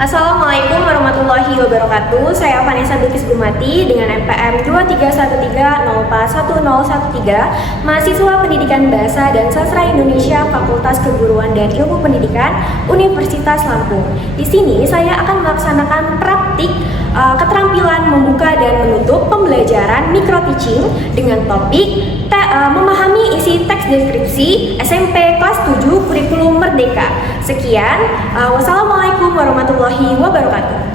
Assalamualaikum warahmatullahi wabarakatuh. Saya Vanessa Bilkis Gumati dengan NPM 231304113, mahasiswa Pendidikan Bahasa dan Sastra Indonesia Fakultas Keguruan dan Ilmu Pendidikan Universitas Lampung. Di sini saya akan melaksanakan praktik keterampilan membuka dan menutup pembelajaran micro teaching dengan topik memahami isi teks deskripsi SMP kelas 7 kurikulum Merdeka. Sekian, wassalamualaikum warahmatullahi wabarakatuh.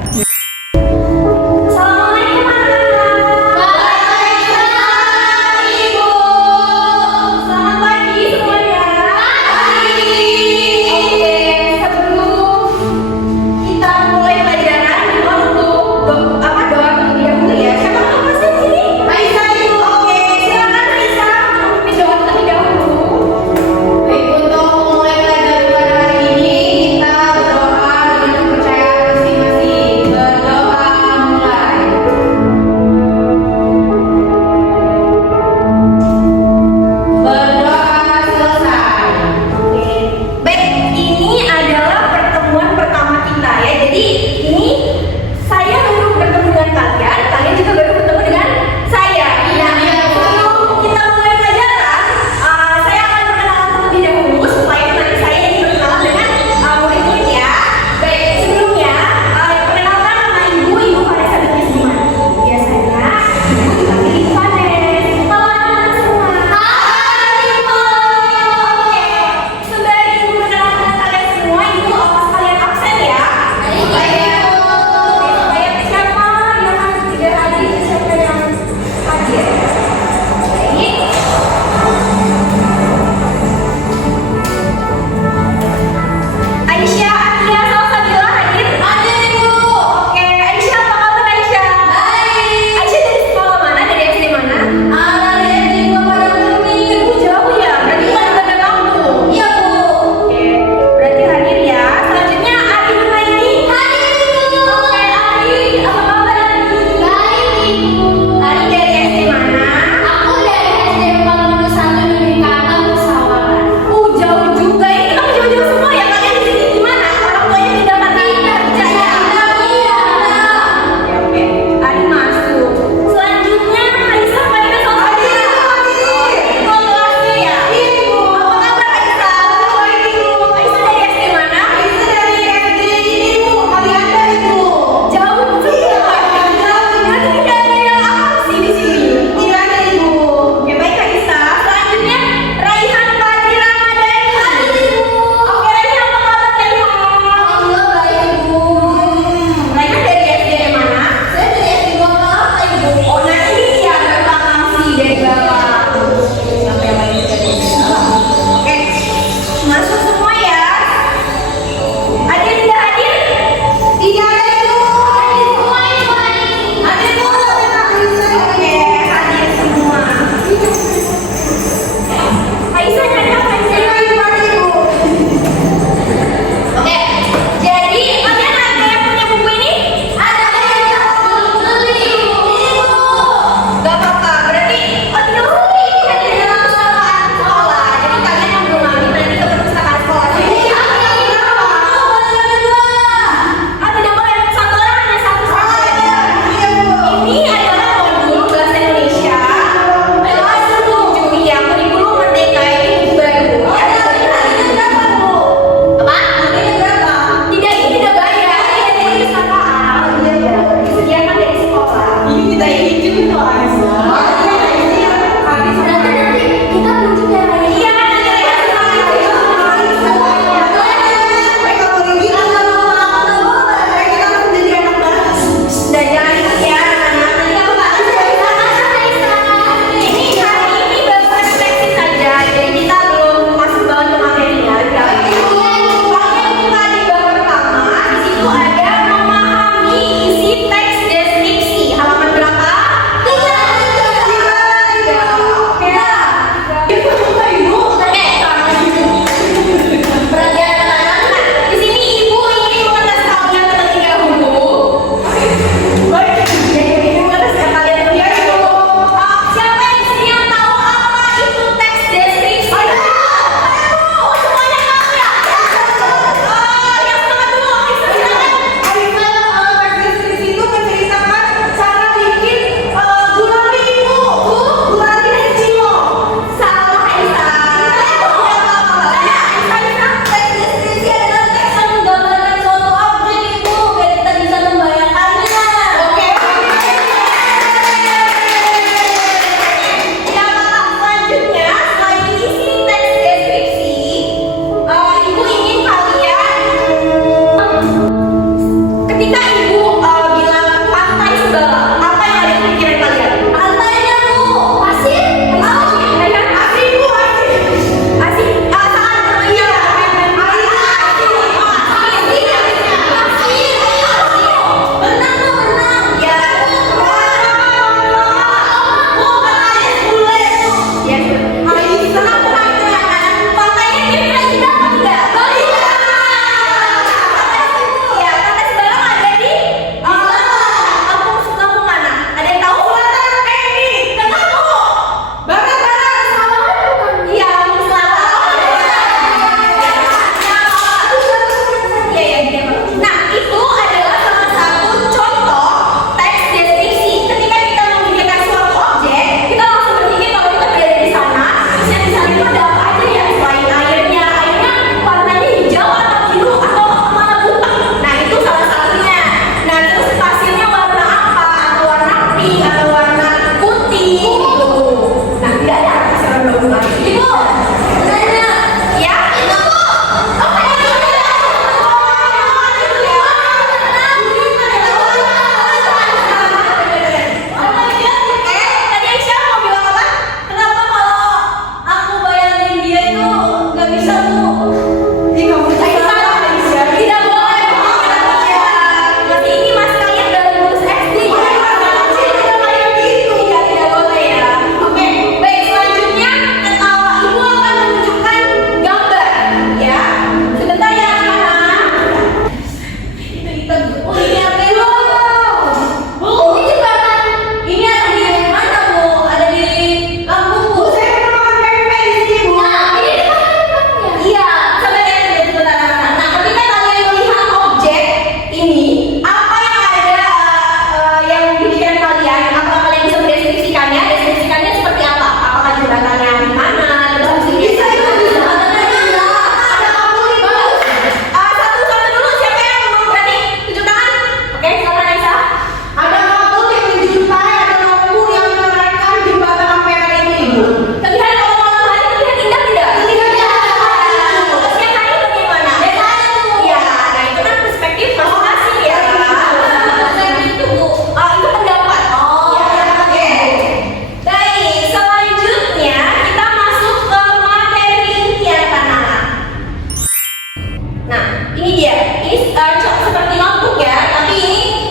dia. Ini seperti notebook ya, tapi ini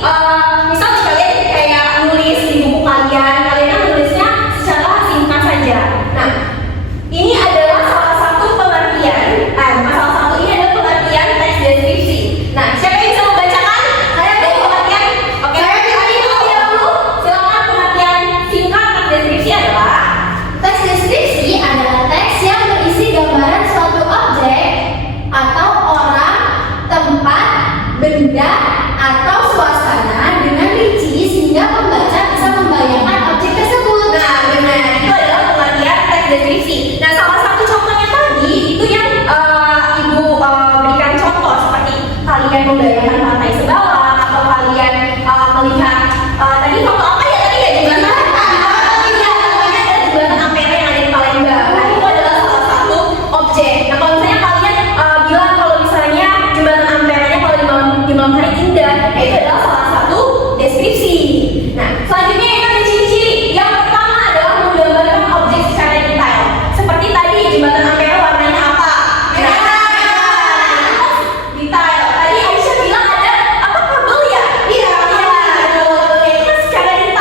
misalnya kalian kayak nulis di buku kalian kan nulisnya secara singkat saja. Nah, ini adalah salah satu pengertian, salah satu ini adalah pengertian teks deskripsi. Nah, siapa yang bisa membacakan? Saya ada pengertian. Oke, saya terlebih dahulu. Silakan pengertian singkat teks deskripsi adalah Teks deskripsi adalah teks yang berisi gambaran suatu objek atau orang, tempat, benda, atau suasana dengan rinci sehingga pembaca bisa membayangkan objek tersebut. Nah, benar. Itu adalah pengertian teks deskripsi. Nah, salah satu contohnya tadi itu yang Ibu berikan contoh seperti kalian membayangkan pantai Sebalang atau kalian melihat tadi foto apa ya tadi ya jembatan. Namanya ada jembatan Ampera yang ada di Palembang. Nah, itu adalah salah satu objek. Nah, kalau misalnya kalian bilang kalau misalnya jembatan Amperanya kalau di malam hari indah, nah itu adalah salah satu deskripsi. Nah, selanjutnya itu ada ciri-ciri. Yang pertama adalah menggambarkan objek secara detail. Seperti tadi jembatan Ampera warnanya apa? Detail. Tadi Aisyah bilang ada apa kabel ya? Iya, betul. Itu secara detail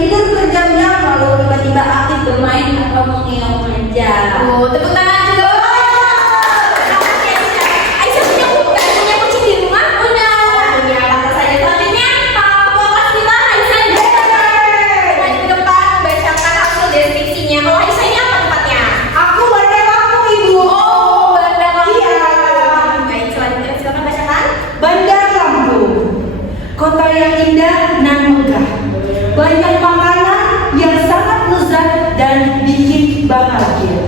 tidur berjam-jam lalu tiba-tiba aktif bermain atau mengeong aja. Oh, tepuk tangan juga. Aisyah punya kucing di rumah? Punya. Punya. Langsung saja selanjutnya. Kelompok kelas di mana Aisyah? Maju ke depan, bacakan hasil deskripsinya. Kalau Aisyah ini apa tempatnya? Aku Bandar Lampung, Ibu. Oh, Bandar Lampung. Iya. Baik, selanjutnya silakan bacakan. Bandar Lampung, kota yang indah dan megah. Banyak makanan yang sangat lezat dan bikin bahagia.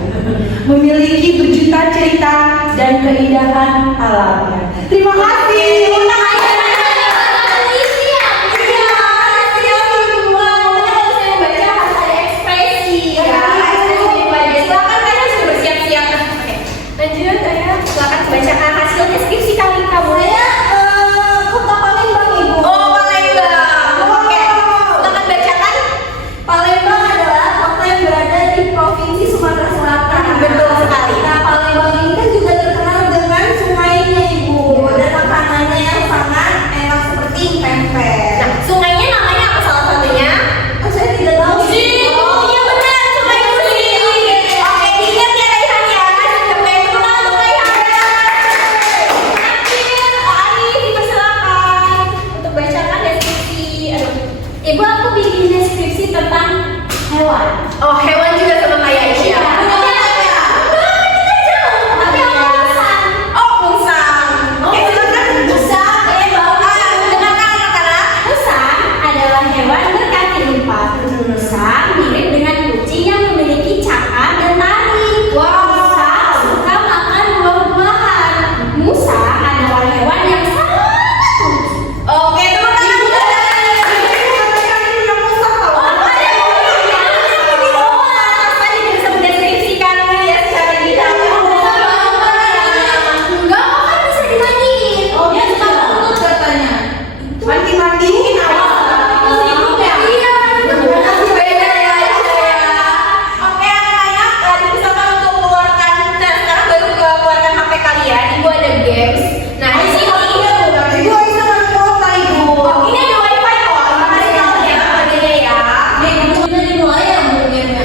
Memiliki berjuta cerita dan keindahan alamnya. Terima kasih. Bacakan hasil deskripsi kali kamu. Kota Palembang, Ibu. Oh, Palembang. Oke. Silakan bacakan. Palembang adalah kota yang berada di Provinsi Sumatera Selatan. Betul sekali. Nah, Palembang ini kan juga terkenal dengan sungainya, Ibu, dan makanannya yang sangat enak seperti pempek. Nah, sungainya namanya apa salah satunya? Oh, saya tidak tahu. Oh, iya benar, Sungai Musi. Oke, diingat ya Raihan ya. Sampai kenal untuk Raihan. Arif, dipersilakan untuk bacakan deskripsi. Aduh. Ibu, aku bikin deskripsi tentang hewan. Oh, hewan juga sama kayak Aisyah. Tapi aku musang. Oh, musang. Oke, silakan. Musang, Dengarkan anak-anak. musang adalah hewan berkaki empat. Musang mirip dengan kucing yang memiliki cakar dan taring. Musang suka makan buah-buahan. Musang adalah hewan yang sangat lucu. Oke, tepuk tangan juga. Tadi bisa mendeskripsikan ya secara detail. Enggak, kan bisa dimandiin. Oh, dia suka iya. banget katanya. Mandi-mandiin Beda ya Aisyah ya. Oke anak-anak, dipersilakan untuk keluarkan. Nah, sekarang baru keluarkan HP kalian. Ibu ada games. Nah, di sini Ibu Aisyah masuk kota, Ibu. Oh, ini ada wifi kok. Makasih tahu ya harganya ya. Ibunya dimulai ya burgernya.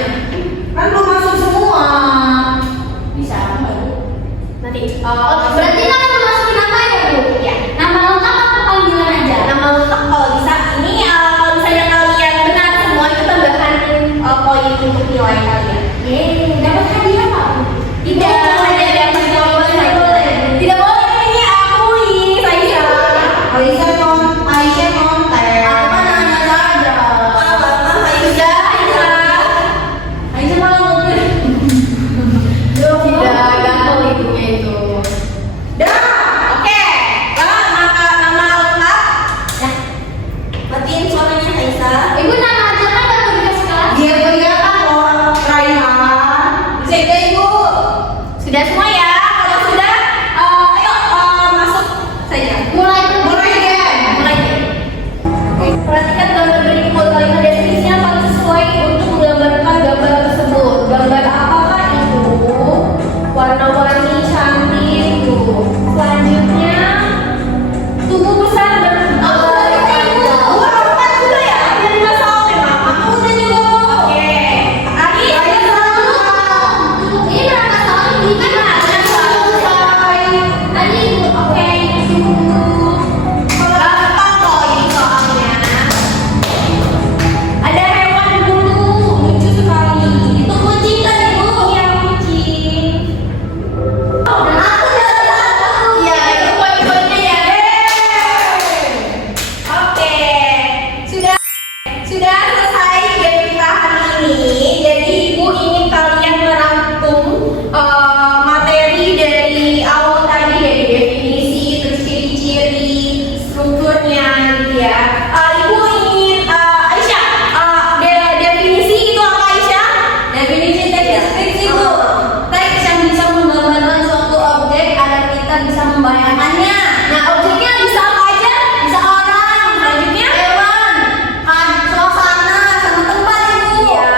Kan belum masuk semua. Bisa nggak, Bu? Nanti. Berarti kan masukin nama ya, Bu? Ya. Nama lengkap atau panggilan aja? Nama lengkap kalau bisa ini kalau misalnya kalian benar semua itu tambahan poin untuk nilai kalian. Yeay, dapat hadiah apa, Bu? Tidak hanya dapat poin saja. Tidak boleh ini aku Aisyah. Aisyah nontek. Aku kan nanya saja. Sudah Aisyah. Aisyah malah ngomong. Tidak gampang ibunya itu. Dah. Oke. Nama lengkap. Nah, matiin suaranya Aisyah. Ibu nama aja kan baru dikasih kelas. Biar kelihatan loh, Raihan. Bisa Ibu. Sudah semua ya. Kalau sudah, ayo masuk saja. Mulai deh. Mulai deh. Perhatikan gambar berikut. Kalimat deskripsinya paling sesuai untuk menggambarkan gambar tersebut. Gambar apakah itu? Warna-warni cantik tuh. Selanjutnya tubuh besar dan juga ya. Ada 5 soal memang. Aku udah juga. Oke. Arif, Ini berapa soal? Ini kan ada selesai. Tadi oke. gampang kok ini soalnya. Ada hewan bulu lucu sekali. Itu kucing kan Ibu? Iya kucing. Dan aku dapat satu. Iya itu poin-poinnya ya. Oke. Sudah selesai game kita hari ini. Jadi Ibu ingin kalian merangkum materi dari awal tadi dari definisi, terus ciri-ciri, strukturnya gitu ya. Ibu ingin Aisyah, definisi itu apa Aisyah? Definisi teks deskripsi, Bu. Teks yang bisa menggambarkan suatu objek agar kita bisa membayangkannya. Nah objeknya bisa apa aja? Bisa orang, Selanjutnya? hewan, suasana, sama tempat, Ibu. Ya,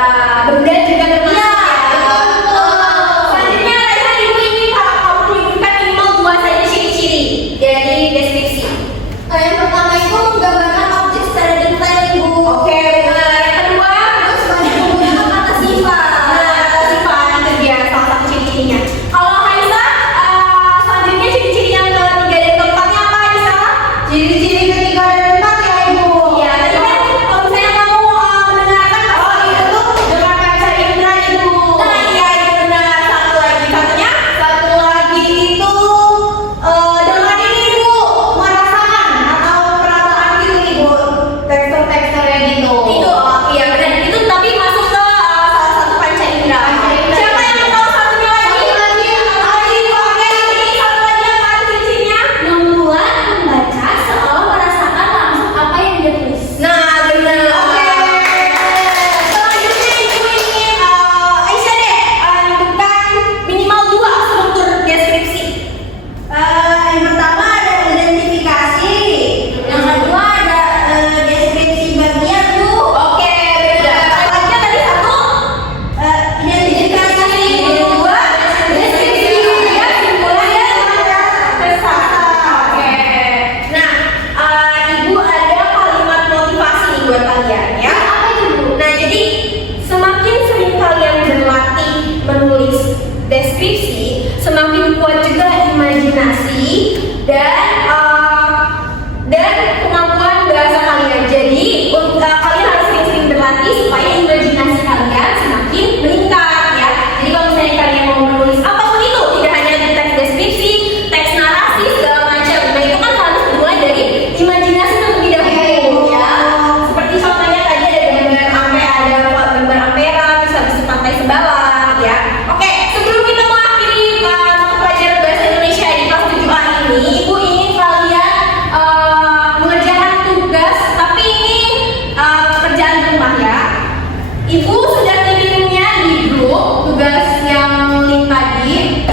Ibu sudah kirimnya di grup tugas yang link tadi.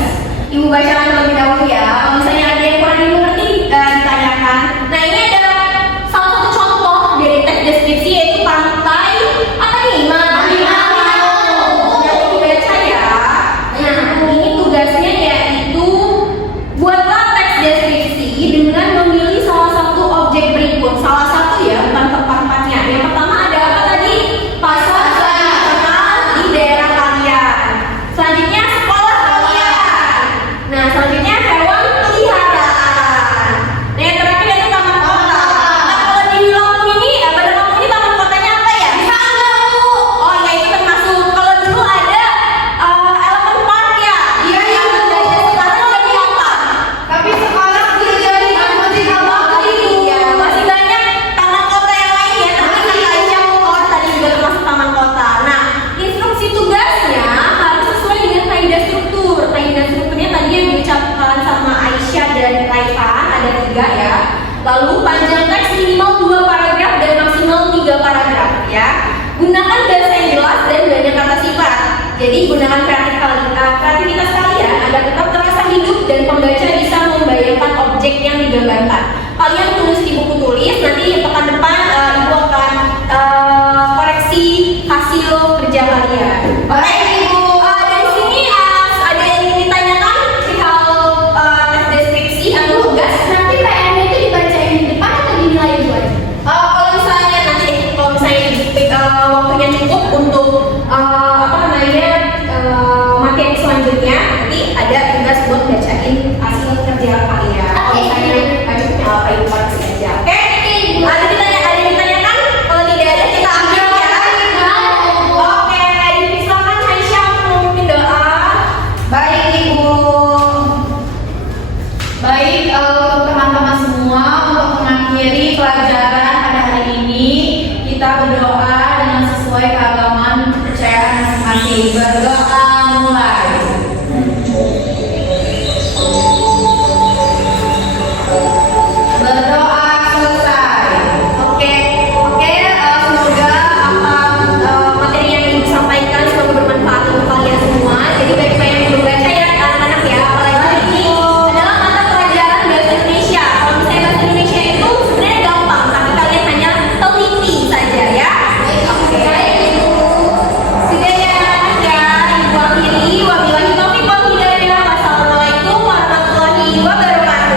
Ibu bacakan terlebih dahulu ya. Kalau misalnya ada yang kurang dimengerti, ditanyakan. Nah, ini adalah salah satu contoh dari teks deskripsi, yaitu pantai apa nih? Nanti dibaca ya. Nah, ini tugasnya yaitu buatlah teks deskripsi dengan memilih salah satu objek berikut. Salah satu ya, bukan tempat-tempatnya. Yang pertama ada apa tadi? Pasar tradisional di daerah kalian. Selanjutnya sekolah kalian. Nah, selanjutnya hewan peliharaan. Nah, yang terakhir itu taman kota. Nah, kalau di Lampung ini, pada Lampung ini taman kotanya apa ya? Bisa nggak, Bu? Oh ya, itu termasuk. Kalau dulu ada elephant park ya. Iya, iya. Sekarang jadi apa? Tapi sekarang dia jadi musik apa itu? Ya, masih banyak taman kota yang lain ya. Tapi yang tadi juga termasuk taman kota. Nah, instruksi tugasnya harus sesuai dengan kaidah struktur. Kaidah strukturnya tadi yang diucapkan sama Aisyah dan Raihan, ada 3 ya. Lalu panjang teks minimal 2 paragraf dan maksimal 3 paragraf ya. Gunakan bahasa yang jelas dan banyak kata sifat. Jadi gunakan kreativitas kalian agar tetap terasa hidup dan pembaca bisa membayangkan objek yang digambarkan. Kalian tulis di buku tulis, nanti pekan depan ibu akan koreksi hasil kerja kalian. Oke ibu, dari sini ada yang ingin ditanyakan perihal tes deskripsi atau tugas? Nanti PM-nya itu dibacain di depan atau dinilai dulu aja? Kalau misalnya nanti, kalau misalnya waktunya cukup untuk materi selanjutnya, nanti ada tugas buat bacain hasil kerja kalian. Kalau misalnya apa ibu koreksi aja. Oke? Ada yang ditanyakan? Kalau tidak ada kita ambil ya. Oke, silakan Aisyah memimpin doa. Baik ibu. Baik untuk teman-teman semua, untuk mengakhiri pelajaran pada hari ini kita berdoa dengan sesuai keagamaan kepercayaan masing-masing. Berdoa mulai. Berdoa selesai. Oke, semoga materi yang disampaikan semoga bermanfaat untuk kalian semua. Jadi baik-baik yang membaca ya anak-anak ya. Apalagi ini adalah mata pelajaran bahasa Indonesia. Kalau misalnya bahasa Indonesia itu sebenarnya gampang, tapi kalian hanya teliti saja ya. Oke. Sudah ya anak ya. Ibu akhiri. Wabillahi taufiq wal hidayah. Wassalamualaikum warahmatullahi wabarakatuh.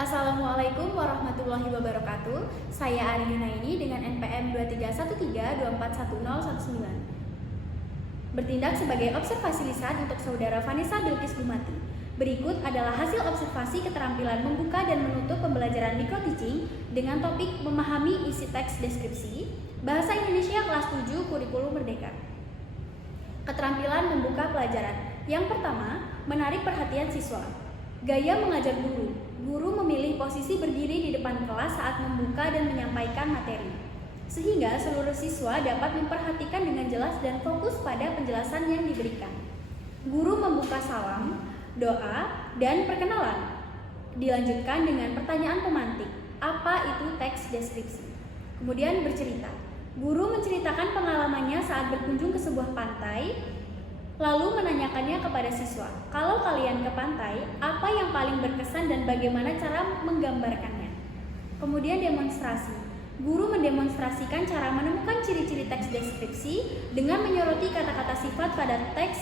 Assalamualaikum warahmatullahi wabarakatuh. Saya Arini Naini dengan NPM 2313241019. Bertindak sebagai observasi lisan untuk saudara Vanessa Bilqis Dumati. Berikut adalah hasil observasi keterampilan membuka dan menutup pembelajaran micro-teaching dengan topik memahami isi teks deskripsi Bahasa Indonesia kelas 7 Kurikulum Merdeka. Keterampilan membuka pelajaran. Yang pertama, menarik perhatian siswa. Gaya mengajar guru. Guru memilih posisi berdiri di depan kelas saat membuka dan menyampaikan materi, sehingga seluruh siswa dapat memperhatikan dengan jelas dan fokus pada penjelasan yang diberikan. Guru membuka salam, doa, dan perkenalan. Dilanjutkan dengan pertanyaan pemantik. Apa itu teks deskripsi? Kemudian bercerita. Guru menceritakan pengalamannya saat berkunjung ke sebuah pantai, lalu menanyakannya kepada siswa, kalau kalian ke pantai, apa yang paling berkesan dan bagaimana cara menggambarkannya? Kemudian demonstrasi. Guru mendemonstrasikan cara menemukan ciri-ciri teks deskripsi dengan menyoroti kata-kata sifat pada teks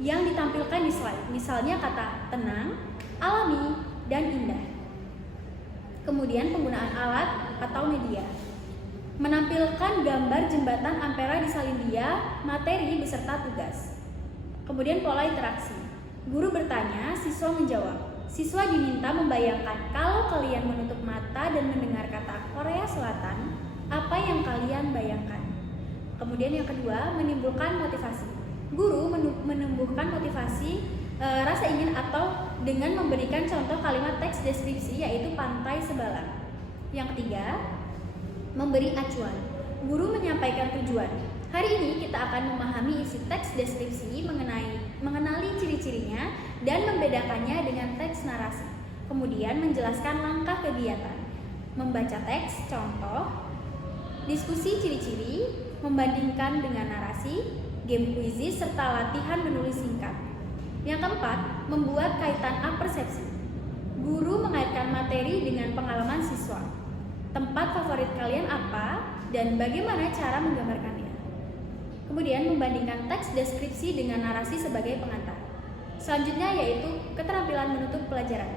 yang ditampilkan di slide. Misalnya kata tenang, alami, dan indah. Kemudian penggunaan alat atau media. Menampilkan gambar jembatan Ampera di Salindia, materi beserta tugas. Kemudian pola interaksi. Guru bertanya, siswa menjawab. Siswa diminta membayangkan kalau kalian menutup mata dan mendengar kata Korea Selatan, apa yang kalian bayangkan? Kemudian yang kedua, menimbulkan motivasi. Guru menumbuhkan motivasi rasa ingin atau dengan memberikan contoh kalimat teks deskripsi yaitu pantai Sebalang. Yang ketiga, memberi acuan. Guru menyampaikan tujuan. Hari ini kita akan memahami isi teks deskripsi mengenai mengenali ciri-cirinya dan membedakannya dengan teks narasi. Kemudian menjelaskan langkah kegiatan, membaca teks, contoh, diskusi ciri-ciri, membandingkan dengan narasi, game kuisis, serta latihan menulis singkat. Yang keempat, membuat kaitan apersepsi. Guru mengaitkan materi dengan pengalaman siswa. Tempat favorit kalian apa dan bagaimana cara menggambarkannya. Kemudian membandingkan teks deskripsi dengan narasi sebagai pengantar. Selanjutnya yaitu keterampilan menutup pelajaran.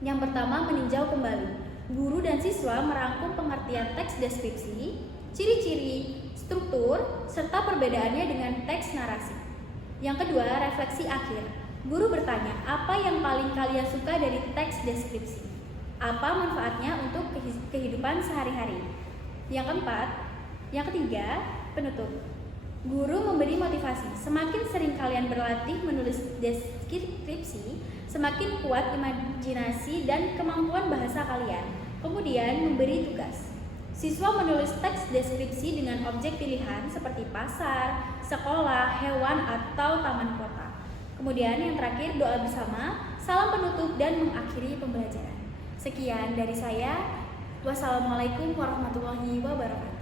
Yang pertama, meninjau kembali. Guru dan siswa merangkum pengertian teks deskripsi, ciri-ciri, struktur, serta perbedaannya dengan teks narasi. Yang kedua, refleksi akhir. Guru bertanya, apa yang paling kalian suka dari teks deskripsi? Apa manfaatnya untuk kehidupan sehari-hari? Yang ketiga, penutup. Guru memberi motivasi. Semakin sering kalian berlatih menulis deskripsi, semakin kuat imajinasi dan kemampuan bahasa kalian. Kemudian memberi tugas. Siswa menulis teks deskripsi dengan objek pilihan seperti pasar, sekolah, hewan, atau taman kota. Kemudian yang terakhir, doa bersama, salam penutup dan mengakhiri pembelajaran. Sekian dari saya. Wassalamualaikum warahmatullahi wabarakatuh.